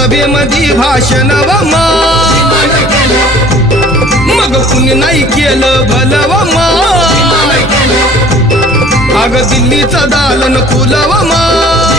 सभेमध्ये भाषण व माय, मग कुणी नाही केलं भलं व माय, अग दिल्लीचं दालन फुलं व माय.